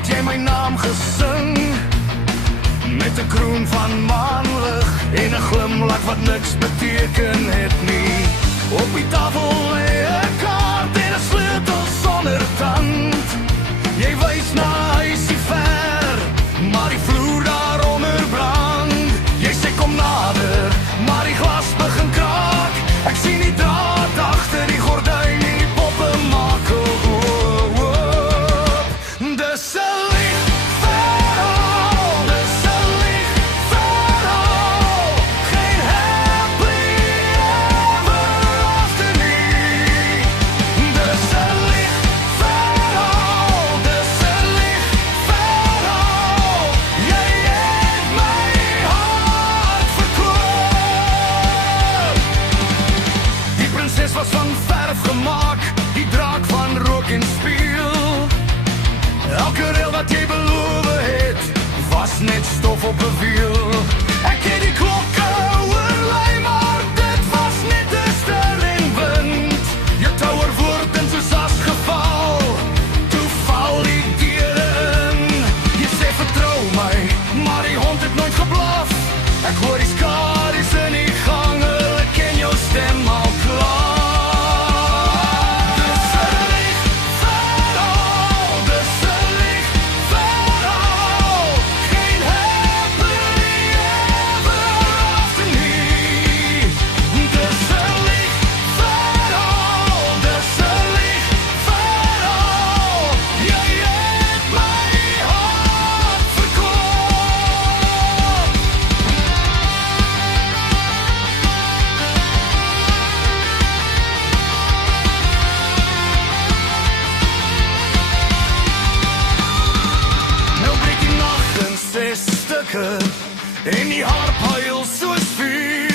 het jy my naam gesing, met 'n kroon van maanlig en 'n glimlach wat niks beteken het nie. Op die tafel lê 'n kaart en 'n sleutel sonder tand. Jy wys na 'n huisie ver, maar die vloer daaronder brand. Jy sê kom nader, maar die glas begin kraak. Ek sien die draad agter die gordyn en die poppe maak oop. Dis 'n lichtverhaal, dis 'n lichtverhaal. Geen happily ever after nie. Dis 'n lichtverhaal, dis 'n lichtverhaal. Jy het my hart verkoop. Die prinses was van verf gemaak, die draak van rook en speel. Elke reël wat jy beloof het, was net stof op 'n wiel. Ek het die klokke oorlei, maar dit was net 'n ster en wind. Jou touwer woord en soos as geval, toe val die deure in. Jy sê vertrou my, maar die hond het nooit geblaf. Ek hoor die skadu's in die gang, hulle ken jou stem al klaar. Dis 'n lichtverhaal, dis 'n lichtverhaal. Geen happily ever after nie. Dis 'n lichtverhaal, dis 'n lichtverhaal. Jy het my hart verkoop. Nou breek die nacht in 6 stukke en die harp huil soos vuur.